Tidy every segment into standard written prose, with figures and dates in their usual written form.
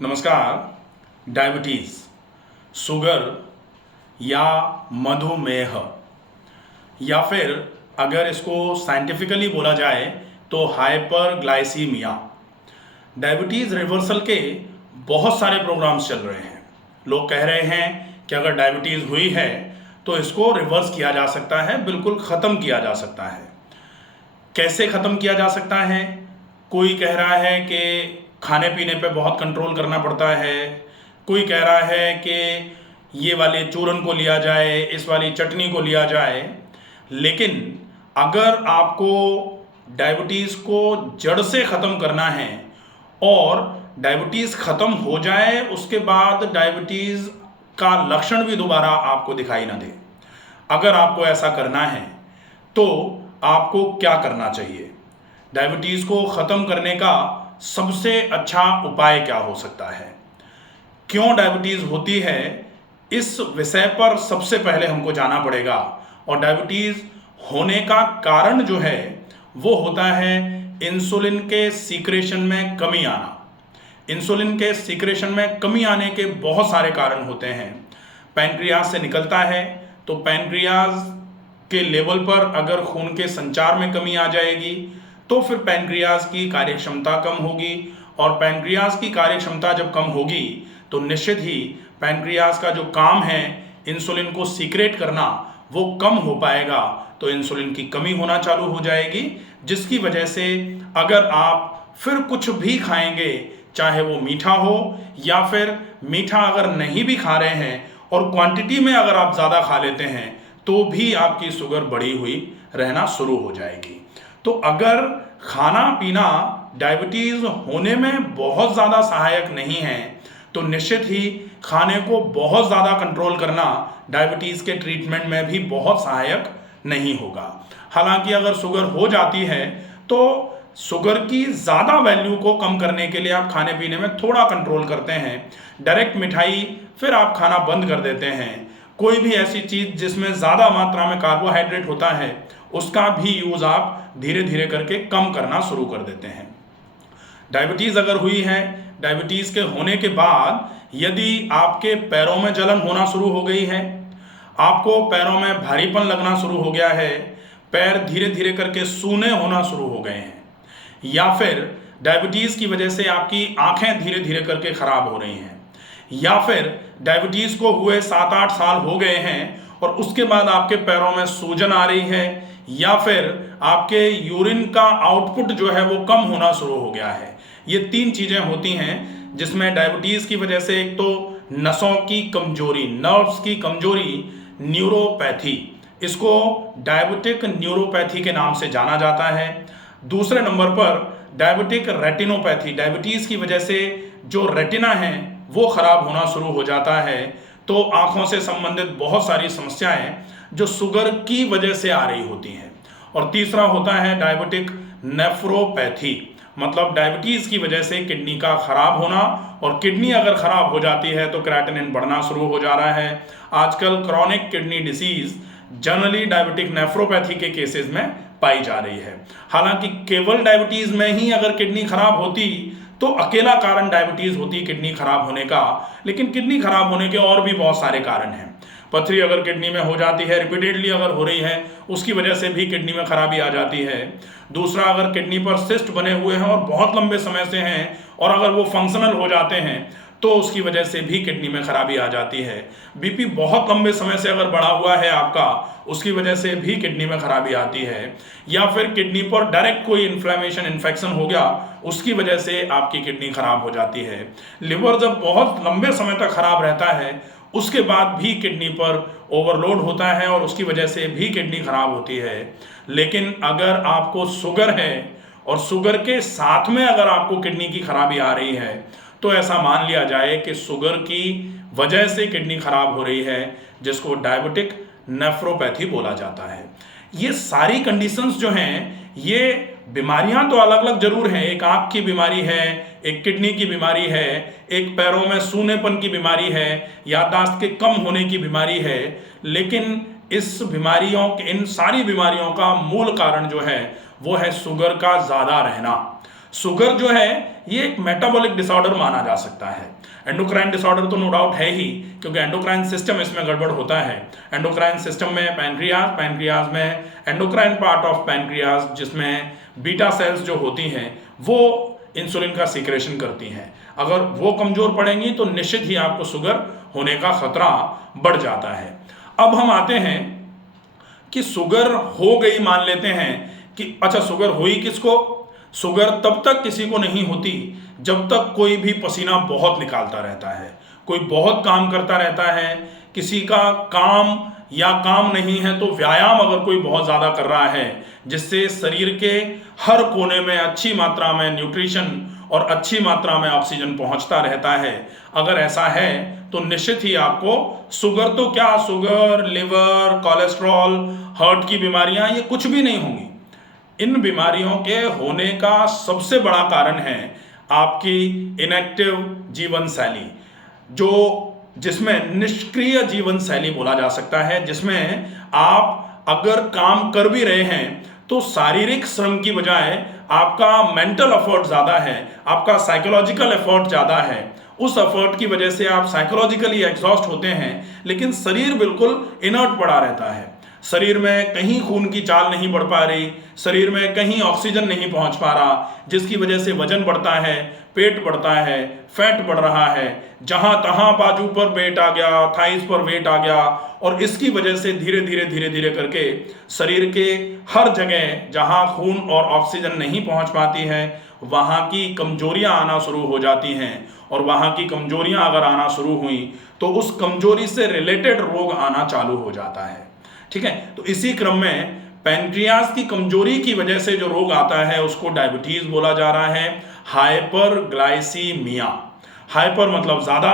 नमस्कार। Diabetes, sugar या मधुमेह या फिर अगर इसको साइंटिफिकली बोला जाए तो हाइपरग्लाइसीमिया। डायबिटीज़ रिवर्सल के बहुत सारे प्रोग्राम्स चल रहे हैं। लोग कह रहे हैं कि अगर डायबिटीज़ हुई है तो इसको रिवर्स किया जा सकता है, बिल्कुल ख़त्म किया जा सकता है। कैसे ख़त्म किया जा सकता है? कोई कह रहा है कि खाने पीने पे बहुत कंट्रोल करना पड़ता है, कोई कह रहा है कि ये वाले चूरन को लिया जाए, इस वाली चटनी को लिया जाए। लेकिन अगर आपको डायबिटीज़ को जड़ से ख़त्म करना है और डायबिटीज़ ख़त्म हो जाए उसके बाद डायबिटीज़ का लक्षण भी दोबारा आपको दिखाई ना दे, अगर आपको ऐसा करना है तो आपको क्या करना चाहिए? डायबिटीज़ को ख़त्म करने का सबसे अच्छा उपाय क्या हो सकता है? क्यों डायबिटीज़ होती है, इस विषय पर सबसे पहले हमको जाना पड़ेगा। और डायबिटीज़ होने का कारण जो है वो होता है इंसुलिन के सीक्रेशन में कमी आना। इंसुलिन के सीक्रेशन में कमी आने के बहुत सारे कारण होते हैं। पैनक्रियाज से निकलता है तो पैनक्रियाज के लेवल पर अगर खून के संचार में कमी आ जाएगी तो फिर पैनक्रियाज की कार्यक्षमता कम होगी, और पैनक्रियाज की कार्यक्षमता जब कम होगी तो निश्चित ही पैनक्रियाज का जो काम है इंसुलिन को सीक्रेट करना वो कम हो पाएगा, तो इंसुलिन की कमी होना चालू हो जाएगी, जिसकी वजह से अगर आप फिर कुछ भी खाएंगे, चाहे वो मीठा हो या फिर मीठा अगर नहीं भी खा रहे हैं और क्वांटिटी में अगर आप ज़्यादा खा लेते हैं तो भी आपकी शुगर बढ़ी हुई रहना शुरू हो जाएगी। तो अगर खाना पीना डायबिटीज़ होने में बहुत ज़्यादा सहायक नहीं है तो निश्चित ही खाने को बहुत ज़्यादा कंट्रोल करना डायबिटीज़ के ट्रीटमेंट में भी बहुत सहायक नहीं होगा। हालांकि अगर शुगर हो जाती है तो शुगर की ज़्यादा वैल्यू को कम करने के लिए आप खाने पीने में थोड़ा कंट्रोल करते हैं। डायरेक्ट मिठाई फिर आप खाना बंद कर देते हैं। कोई भी ऐसी चीज़ जिसमें ज़्यादा मात्रा में कार्बोहाइड्रेट होता है उसका भी यूज़ आप धीरे धीरे करके कम करना शुरू कर देते हैं। डायबिटीज़ अगर हुई है, डायबिटीज़ के होने के बाद यदि आपके पैरों में जलन होना शुरू हो गई है, आपको पैरों में भारीपन लगना शुरू हो गया है, पैर धीरे धीरे करके सूने होना शुरू हो गए हैं, या फिर डायबिटीज़ की वजह से आपकी आंखें धीरे धीरे करके ख़राब हो रही हैं, या फिर डायबिटीज़ को हुए 7-8 साल हो गए हैं और उसके बाद आपके पैरों में सूजन आ रही है, या फिर आपके यूरिन का आउटपुट जो है वो कम होना शुरू हो गया है। ये 3 चीज़ें होती हैं जिसमें डायबिटीज़ की वजह से एक तो नसों की कमजोरी, नर्व्स की कमजोरी, न्यूरोपैथी, इसको डायबिटिक न्यूरोपैथी के नाम से जाना जाता है। दूसरे नंबर पर डायबिटिक रेटिनोपैथी, डायबिटीज़ की वजह से जो रेटिना है वो ख़राब होना शुरू हो जाता है, तो आँखों से संबंधित बहुत सारी समस्याएं जो शुगर की वजह से आ रही होती हैं। और तीसरा होता है डायबिटिक नेफ्रोपैथी, मतलब डायबिटीज़ की वजह से किडनी का ख़राब होना, और किडनी अगर ख़राब हो जाती है तो क्रेटिनिन बढ़ना शुरू हो जा रहा है। आजकल chronic kidney disease generally diabetic nephropathy के केसेस में पाई जा रही है। हालांकि केवल डायबिटीज़ में ही अगर किडनी खराब होती तो अकेला कारण डायबिटीज़ होती किडनी खराब होने का, लेकिन किडनी खराब होने के और भी बहुत सारे कारण हैं। पथरी अगर किडनी में हो जाती है, रिपीटेडली अगर हो रही है, उसकी वजह से भी किडनी में खराबी आ जाती है। दूसरा, अगर किडनी पर सिस्ट बने हुए हैं और बहुत लंबे समय से हैं और अगर वो फंक्शनल हो जाते हैं तो उसकी वजह से भी किडनी में खराबी आ जाती है। बीपी बहुत लंबे समय से अगर बढ़ा हुआ है आपका, उसकी वजह से भी किडनी में खराबी आती है। या फिर किडनी पर डायरेक्ट कोई इन्फ्लेमेशन, इन्फेक्शन हो गया, उसकी वजह से आपकी किडनी खराब हो जाती है। लिवर जब बहुत लंबे समय तक खराब रहता है उसके बाद भी किडनी पर ओवरलोड होता है और उसकी वजह से भी किडनी खराब होती है। लेकिन अगर आपको शुगर है और शुगर के साथ में अगर आपको किडनी की खराबी आ रही है तो ऐसा मान लिया जाए कि शुगर की वजह से किडनी खराब हो रही है, जिसको डायबिटिक नेफ्रोपैथी बोला जाता है। ये सारी कंडीशंस जो हैं, ये बीमारियां तो अलग अलग जरूर हैं। एक आँख की बीमारी है, एक किडनी की बीमारी है, एक पैरों में सूनेपन की बीमारी है, याददाश्त के कम होने की बीमारी है, लेकिन इस बीमारियों, इन सारी बीमारियों का मूल कारण जो है वो है शुगर का ज़्यादा रहना। शुगर जो है ये एक मेटाबॉलिक डिसऑर्डर माना जा सकता है। एंडोक्राइन डिसऑर्डर तो नो डाउट है ही, क्योंकि एंडोक्राइन सिस्टम इसमें गड़बड़ होता है। एंडोक्राइन सिस्टम में पैनक्रियाज में एंडोक्राइन पार्ट ऑफ पैनक्रियाज जिसमें बीटा सेल्स जो होती हैं वो इंसुलिन का सीक्रेशन करती हैं। अगर वो कमजोर पड़ेंगी तो निश्चित ही आपको शुगर होने का खतरा बढ़ जाता है। अब हम आते हैं कि शुगर हो गई, मान लेते हैं कि अच्छा शुगर हुई किसको। शुगर तब तक किसी को नहीं होती जब तक कोई भी पसीना बहुत निकालता रहता है, कोई बहुत काम करता रहता है, किसी का काम या काम नहीं है तो व्यायाम अगर कोई बहुत ज़्यादा कर रहा है जिससे शरीर के हर कोने में अच्छी मात्रा में न्यूट्रिशन और अच्छी मात्रा में ऑक्सीजन पहुंचता रहता है, अगर ऐसा है तो निश्चित ही आपको शुगर तो क्या, शुगर, लिवर, कोलेस्ट्रॉल, हार्ट की बीमारियां ये कुछ भी नहीं होंगी। इन बीमारियों के होने का सबसे बड़ा कारण है आपकी इनएक्टिव जीवन शैली, जिसमें निष्क्रिय जीवन शैली बोला जा सकता है, जिसमें आप अगर काम कर भी रहे हैं तो शारीरिक श्रम की बजाय आपका मेंटल एफर्ट ज़्यादा है, आपका साइकोलॉजिकल एफर्ट ज़्यादा है। उस एफर्ट की वजह से आप साइकोलॉजिकली एग्जॉस्ट होते हैं, लेकिन शरीर बिल्कुल इनर्ट पड़ा रहता है। शरीर में कहीं खून की चाल नहीं बढ़ पा रही, शरीर में कहीं ऑक्सीजन नहीं पहुंच पा रहा, जिसकी वजह से वजन बढ़ता है, पेट बढ़ता है, फैट बढ़ रहा है, जहां तहां बाजू पर वेट आ गया, थाइस पर वेट आ गया, और इसकी वजह से धीरे धीरे करके शरीर के हर जगह जहां खून और ऑक्सीजन नहीं पहुंच पाती है वहां की कमजोरियां आना शुरू हो जाती हैं। और वहां की कमजोरियां अगर आना शुरू हुई तो उस कमजोरी से रिलेटेड रोग आना चालू हो जाता है। ठीक है, तो इसी क्रम में पैनक्रियाज की कमजोरी की वजह से जो रोग आता है उसको डायबिटीज बोला जा रहा है, हाइपरग्लाइसीमिया। हाइपर मतलब ज्यादा,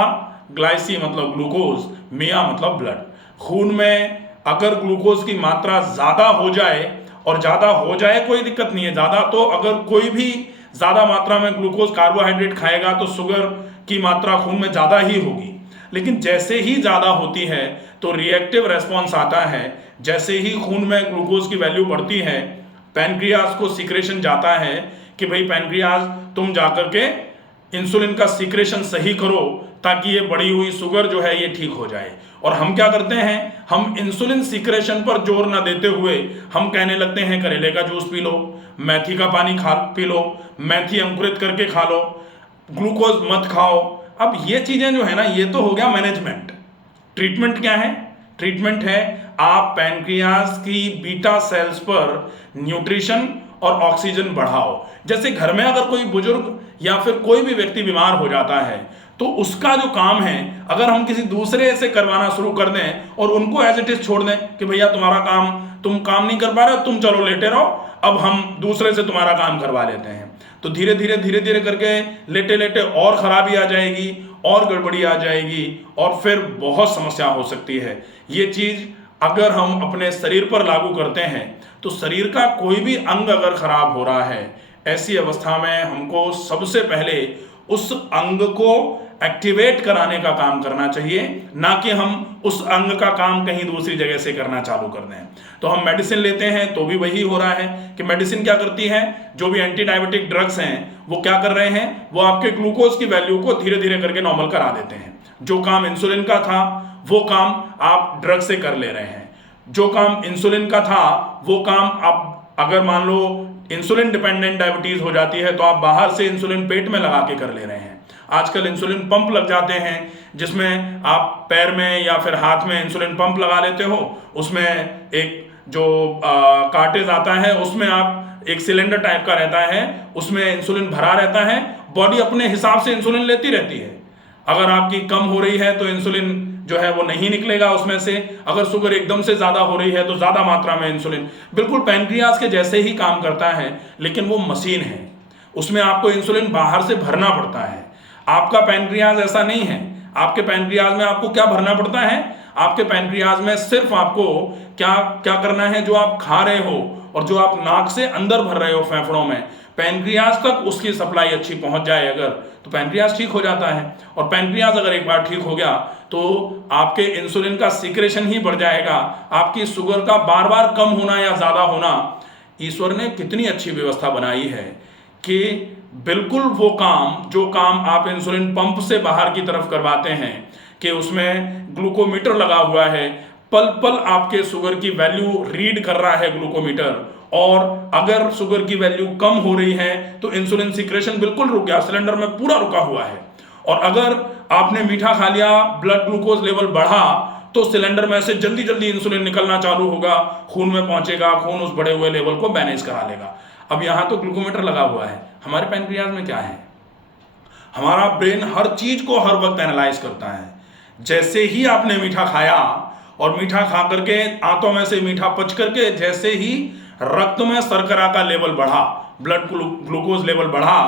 ग्लाइसी मतलब ग्लूकोज, मिया मतलब ब्लड। खून में अगर ग्लूकोज की मात्रा ज्यादा हो जाए, और ज्यादा हो जाए कोई दिक्कत नहीं है, ज्यादा तो अगर कोई भी ज्यादा मात्रा में ग्लूकोज कार्बोहाइड्रेट खाएगा तो शुगर की मात्रा खून में ज्यादा ही होगी। लेकिन जैसे ही ज़्यादा होती है तो रिएक्टिव रेस्पॉन्स आता है, जैसे ही खून में ग्लूकोज की वैल्यू बढ़ती है पैनक्रियाज को सीक्रेशन जाता है कि भाई पैनक्रियाज तुम जाकर के इंसुलिन का सीक्रेशन सही करो ताकि ये बढ़ी हुई शुगर जो है ये ठीक हो जाए। और हम क्या करते हैं, हम इंसुलिन सीक्रेशन पर जोर ना देते हुए हम कहने लगते हैं करेले का जूस पी लो, मेथी का पानी पी लो, मेथी अंकुरित करके खा लो, ग्लूकोज मत खाओ। अब ये चीजें जो है ना, ये तो हो गया मैनेजमेंट। ट्रीटमेंट क्या है? ट्रीटमेंट है आप पैनक्रियाज की बीटा सेल्स पर न्यूट्रिशन और ऑक्सीजन बढ़ाओ। जैसे घर में अगर कोई बुजुर्ग या फिर कोई भी व्यक्ति बीमार हो जाता है तो उसका जो काम है अगर हम किसी दूसरे से करवाना शुरू कर दें और उनको एज इट इज छोड़ दें कि भैया तुम्हारा काम, तुम काम नहीं कर पा रहे हो, तुम चलो लेटे रहो, अब हम दूसरे से तुम्हारा काम करवा लेते हैं, तो धीरे धीरे करके लेटे लेटे और खराबी आ जाएगी और गड़बड़ी आ जाएगी और फिर बहुत समस्या हो सकती है। ये चीज अगर हम अपने शरीर पर लागू करते हैं तो शरीर का कोई भी अंग अगर खराब हो रहा है, ऐसी अवस्था में हमको सबसे पहले उस अंग को एक्टिवेट कराने का काम करना चाहिए, ना कि हम उस अंग का काम कहीं दूसरी जगह से करना चालू कर दें। तो हम मेडिसिन लेते हैं तो भी वही हो रहा है कि मेडिसिन क्या करती है, जो भी एंटी डायबिटिक ड्रग्स हैं वो क्या कर रहे हैं, वो आपके ग्लूकोज की वैल्यू को धीरे धीरे करके नॉर्मल करा देते हैं। जो काम इंसुलिन का था वो काम आप ड्रग से कर ले रहे हैं, जो काम इंसुलिन का था वो काम आप, अगर मान लो इंसुलिन डिपेंडेंट डायबिटीज हो जाती है तो आप बाहर से इंसुलिन पेट में लगा के कर ले रहे हैं। आजकल इंसुलिन पंप लग जाते हैं जिसमें आप पैर में या फिर हाथ में इंसुलिन पंप लगा लेते हो, उसमें एक जो कार्टेज आता है उसमें आप एक सिलेंडर टाइप का रहता है, उसमें इंसुलिन भरा रहता है, बॉडी अपने हिसाब से इंसुलिन लेती रहती है। अगर आपकी कम हो रही है तो इंसुलिन जो है वो नहीं निकलेगा उसमें से, अगर शुगर एकदम से ज्यादा हो रही है तो ज्यादा मात्रा में इंसुलिन। बिल्कुल पैनक्रियाज के जैसे ही काम करता है, लेकिन वो मशीन है, उसमें आपको इंसुलिन बाहर से भरना पड़ता है। आपका पैनक्रियाज ऐसा नहीं है। आपके पैनक्रियाज में आपको क्या भरना पड़ता है, आपके पैनक्रियाज में सिर्फ आपको क्या क्या करना है, जो आप खा रहे हो और जो आप नाक से अंदर भर रहे हो फेफड़ों में, पैनक्रियाज तक उसकी सप्लाई अच्छी पहुंच जाए अगर, तो पैनक्रियाज ठीक हो जाता है। और पैनक्रियाज अगर एक बार ठीक हो गया तो आपके इंसुलिन का सीक्रेशन ही बढ़ जाएगा। आपकी शुगर का बार बार कम होना या ज्यादा होना, ईश्वर ने कितनी अच्छी व्यवस्था बनाई है कि बिल्कुल वो काम जो काम आप इंसुलिन पंप से बाहर की तरफ करवाते हैं कि उसमें ग्लूकोमीटर लगा हुआ है, पल पल आपके शुगर की वैल्यू रीड कर रहा है ग्लूकोमीटर, और अगर शुगर की वैल्यू कम हो रही है तो इंसुलिन सिक्रेशन बिल्कुल रुक गया, सिलेंडर में पूरा रुका हुआ है। और अगर आपने मीठा खा लिया, ब्लड ग्लूकोज लेवल बढ़ा, तो सिलेंडर में से जल्दी जल्दी इंसुलिन निकलना चालू होगा, खून में पहुंचेगा, खून उस बढ़े हुए लेवल को मैनेज करा लेगा। अब यहाँ तो ग्लूकोमीटर लगा हुआ है, हमारे पैनक्रियाज में क्या है? हमारा ब्रेन हर चीज को हर वक्त एनालाइज करता है। जैसे ही आपने मीठा खाया और मीठा खा करके आंतों में से मीठा पच करके जैसे ही रक्त में शर्करा का लेवल बढ़ा, ब्लड ग्लूकोज लेवल बढ़ा,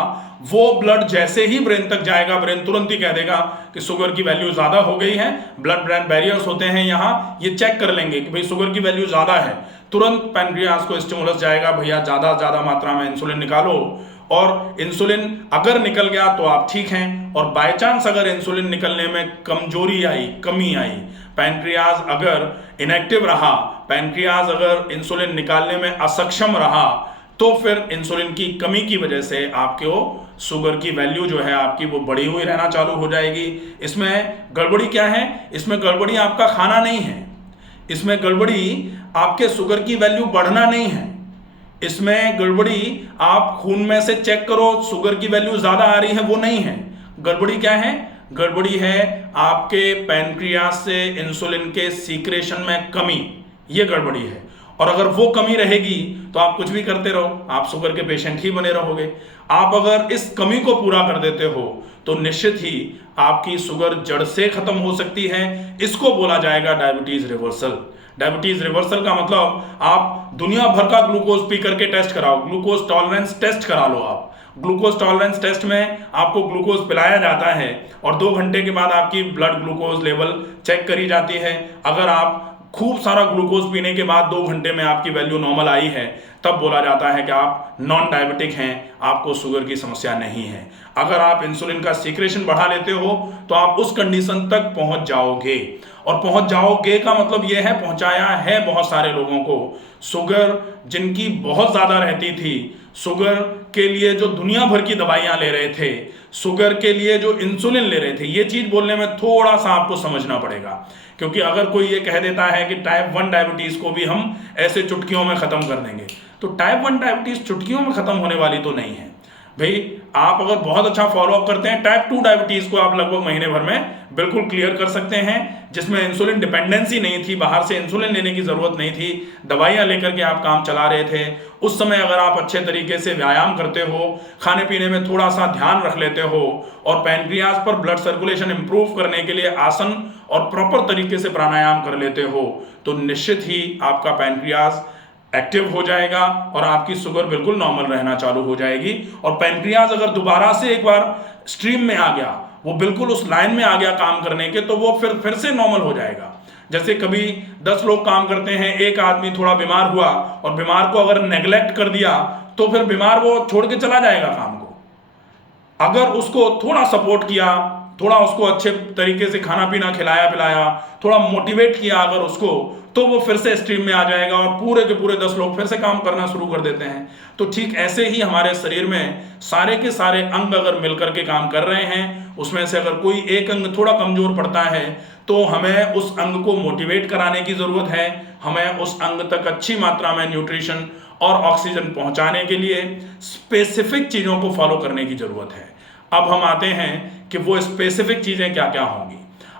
वो ब्लड जैसे ही ब्रेन तक जाएगा, ब्रेन तुरंत ही कह देगा कि शुगर की वैल्यू ज्यादा हो गई है। ब्लड ब्रेन बैरियर्स होते हैं यहाँ, ये चेक कर लेंगे कि भाई शुगर की वैल्यू ज्यादा है, तुरंत पैनक्रियाज को स्टिमुलस जाएगा, भैया ज्यादा मात्रा में इंसुलिन निकालो। और इंसुलिन अगर निकल गया तो आप ठीक हैं, और बाय चांस अगर इंसुलिन निकलने में कमजोरी आई, कमी आई, पैनक्रियाज अगर इनएक्टिव रहा, पैनक्रियाज अगर इंसुलिन निकालने में असक्षम रहा, तो फिर इंसुलिन की कमी की वजह से आपके वो शुगर की वैल्यू जो है आपकी वो बढ़ी हुई रहना चालू हो जाएगी। इसमें गड़बड़ी क्या है? इसमें गड़बड़ी आपका खाना नहीं है, इसमें गड़बड़ी आपके शुगर की वैल्यू बढ़ना नहीं है, इसमें गड़बड़ी आप खून में से चेक करो शुगर की वैल्यू ज्यादा आ रही है, वो नहीं है। गड़बड़ी क्या है? गड़बड़ी है आपके पैनक्रियाज से इंसुलिन के सीक्रेशन में कमी, ये गड़बड़ी है। और अगर वो कमी रहेगी तो आप कुछ भी करते रहो, आप शुगर के पेशेंट ही बने रहोगे। आप अगर इस कमी को पूरा कर देते हो तो निश्चित ही आपकी शुगर जड़ से खत्म हो सकती है। इसको बोला जाएगा डायबिटीज रिवर्सल। डायबिटीज रिवर्सल का मतलब आप दुनिया भर का ग्लूकोज पी करके टेस्ट कराओ, ग्लूकोज टॉलरेंस टेस्ट करा लो। आप ग्लूकोज टॉलरेंस टेस्ट में आपको ग्लूकोज पिलाया जाता है और 2 घंटे के बाद आपकी ब्लड ग्लूकोज लेवल चेक करी जाती है। अगर आप खूब सारा ग्लूकोज पीने के बाद 2 घंटे में आपकी वैल्यू नॉर्मल आई है, तब बोला जाता है कि आप नॉन डायबिटिक हैं, आपको शुगर की समस्या नहीं है। अगर आप इंसुलिन का सीक्रेशन बढ़ा लेते हो तो आप उस कंडीशन तक पहुंच जाओगे, और पहुंच जाओगे का मतलब यह है पहुंचाया है बहुत सारे लोगों को। शुगर जिनकी बहुत ज्यादा रहती थी, शुगर के लिए जो दुनिया भर की दवाइयां ले रहे थे, शुगर के लिए जो इंसुलिन ले रहे थे, ये चीज बोलने में थोड़ा सा आपको समझना पड़ेगा। क्योंकि अगर कोई ये कह देता है कि टाइप 1 डायबिटीज को भी हम ऐसे चुटकियों में खत्म कर देंगे, तो टाइप 1 डायबिटीज चुटकियों में खत्म होने वाली तो नहीं है भाई। आप अगर बहुत अच्छा फॉलोअप करते हैं, टाइप 2 डायबिटीज को आप लगभग महीने भर में बिल्कुल क्लियर कर सकते हैं, जिसमें इंसुलिन डिपेंडेंसी नहीं थी, बाहर से इंसुलिन लेने की जरूरत नहीं थी, दवाइयां लेकर के आप काम चला रहे थे। उस समय अगर आप अच्छे तरीके से व्यायाम करते हो, खाने पीने में थोड़ा सा ध्यान रख लेते हो, और पैनक्रियाज पर ब्लड सर्कुलेशन इंप्रूव करने के लिए आसन और प्रॉपर तरीके से प्राणायाम कर लेते हो, तो निश्चित ही आपका पैनक्रियाज एक्टिव हो जाएगा और आपकी शुगर बिल्कुल नॉर्मल रहना चालू हो जाएगी। और पैनक्रियाज अगर दोबारा से एक बार स्ट्रीम में आ गया, वो बिल्कुल उस लाइन में आ गया काम करने के, तो वो फिर से नॉर्मल हो जाएगा। जैसे कभी 10 लोग काम करते हैं, एक आदमी थोड़ा बीमार हुआ और बीमार को अगर नेग्लेक्ट कर दिया तो फिर बीमार वो छोड़ के चला जाएगा काम को। अगर उसको थोड़ा सपोर्ट किया, थोड़ा उसको अच्छे तरीके से खाना पीना खिलाया पिलाया, थोड़ा मोटिवेट किया अगर उसको, तो वो फिर से स्ट्रीम में आ जाएगा और पूरे के पूरे 10 लोग फिर से काम करना शुरू कर देते हैं। तो ठीक ऐसे ही हमारे शरीर में सारे के सारे अंग अगर मिलकर के काम कर रहे हैं, उसमें से अगर कोई एक अंग थोड़ा कमजोर पड़ता है तो हमें उस अंग को मोटिवेट कराने की जरूरत है। हमें उस अंग तक अच्छी मात्रा में न्यूट्रिशन और ऑक्सीजन पहुंचाने के लिए स्पेसिफिक चीजों को फॉलो करने की जरूरत है। अब हम आते हैं कि वो स्पेसिफिक चीजें क्या क्या होंगी।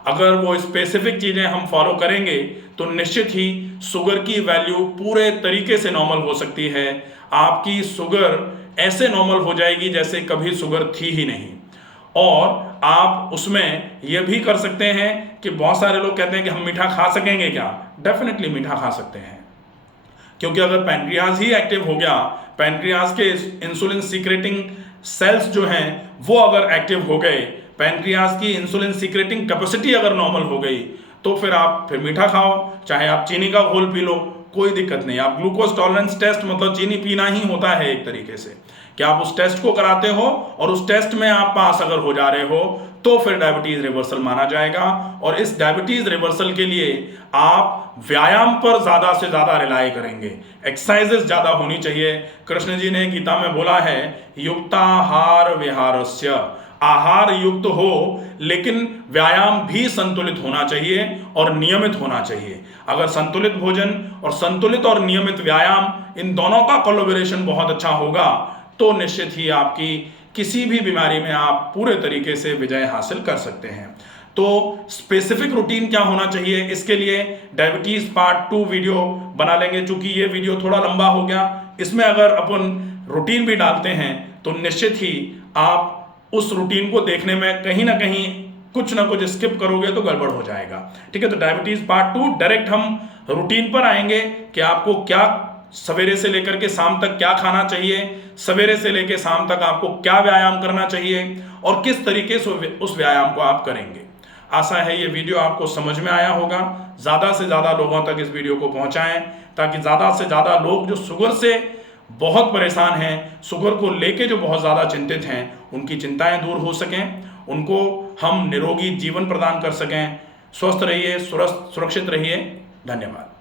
अगर वो स्पेसिफिक चीजें हम फॉलो करेंगे तो निश्चित ही शुगर की वैल्यू पूरे तरीके से नॉर्मल हो सकती है। आपकी शुगर ऐसे नॉर्मल हो जाएगी जैसे कभी शुगर थी ही नहीं। और आप उसमें यह भी कर सकते हैं कि बहुत सारे लोग कहते हैं कि हम मीठा खा सकेंगे क्या? डेफिनेटली मीठा खा सकते हैं, क्योंकि अगर पैनक्रियाज ही एक्टिव हो गया, पैनक्रियाज के इंसुलिन सीक्रेटिंग सेल्स जो हैं वो अगर एक्टिव हो गए, पैनक्रियाज की इंसुलिन सीक्रेटिंग कैपेसिटी अगर नॉर्मल हो गई, तो फिर आप फिर मीठा खाओ, चाहे आप चीनी का घोल पी लो, कोई दिक्कत नहीं। आप ग्लूकोज टॉलरेंस टेस्ट मतलब चीनी पीना ही होता है एक तरीके से, कि आप उस टेस्ट को कराते हो और उस टेस्ट में आप पास अगर हो जा रहे हो तो फिर डायबिटीज रिवर्सल माना जाएगा। और इस डायबिटीज रिवर्सल के लिए आप व्यायाम पर ज्यादा से ज्यादा रिलाई करेंगे, एक्सरसाइजेस ज्यादा होनी चाहिए। कृष्ण जी ने गीता में बोला है युक्ताहार विहारस्य, आहार युक्त हो लेकिन व्यायाम भी संतुलित होना चाहिए और नियमित होना चाहिए। अगर संतुलित भोजन और संतुलित और नियमित व्यायाम इन दोनों का कोलैबोरेशन बहुत अच्छा होगा तो निश्चित ही आपकी किसी भी बीमारी में आप पूरे तरीके से विजय हासिल कर सकते हैं। तो स्पेसिफिक रूटीन क्या होना चाहिए, इसके लिए डायबिटीज पार्ट 2 वीडियो बना लेंगे। चूंकि ये वीडियो थोड़ा लंबा हो गया, इसमें अगर अपन रूटीन भी डालते हैं तो निश्चित ही आप उस रूटीन को देखने में कहीं ना कहीं कुछ ना कुछ स्किप करोगे तो गड़बड़ हो जाएगा। ठीक है, तो डायबिटीज पार्ट 2 डायरेक्ट हम रूटीन पर आएंगे कि आपको क्या सवेरे से लेकर के शाम तक क्या खाना चाहिए, सवेरे से लेकर शाम तक आपको क्या व्यायाम करना चाहिए और किस तरीके से उस व्यायाम को आप करेंगे। आशा है ये वीडियो आपको समझ में आया होगा। ज़्यादा से ज़्यादा लोगों तक इस वीडियो को पहुंचाएं ताकि ज़्यादा से ज़्यादा लोग जो शुगर से बहुत परेशान हैं, शुगर को लेके जो बहुत ज़्यादा चिंतित हैं, उनकी चिंताएं दूर हो सकें, उनको हम निरोगी जीवन प्रदान कर सकें। स्वस्थ रहिए, सुरक्षित रहिए। धन्यवाद।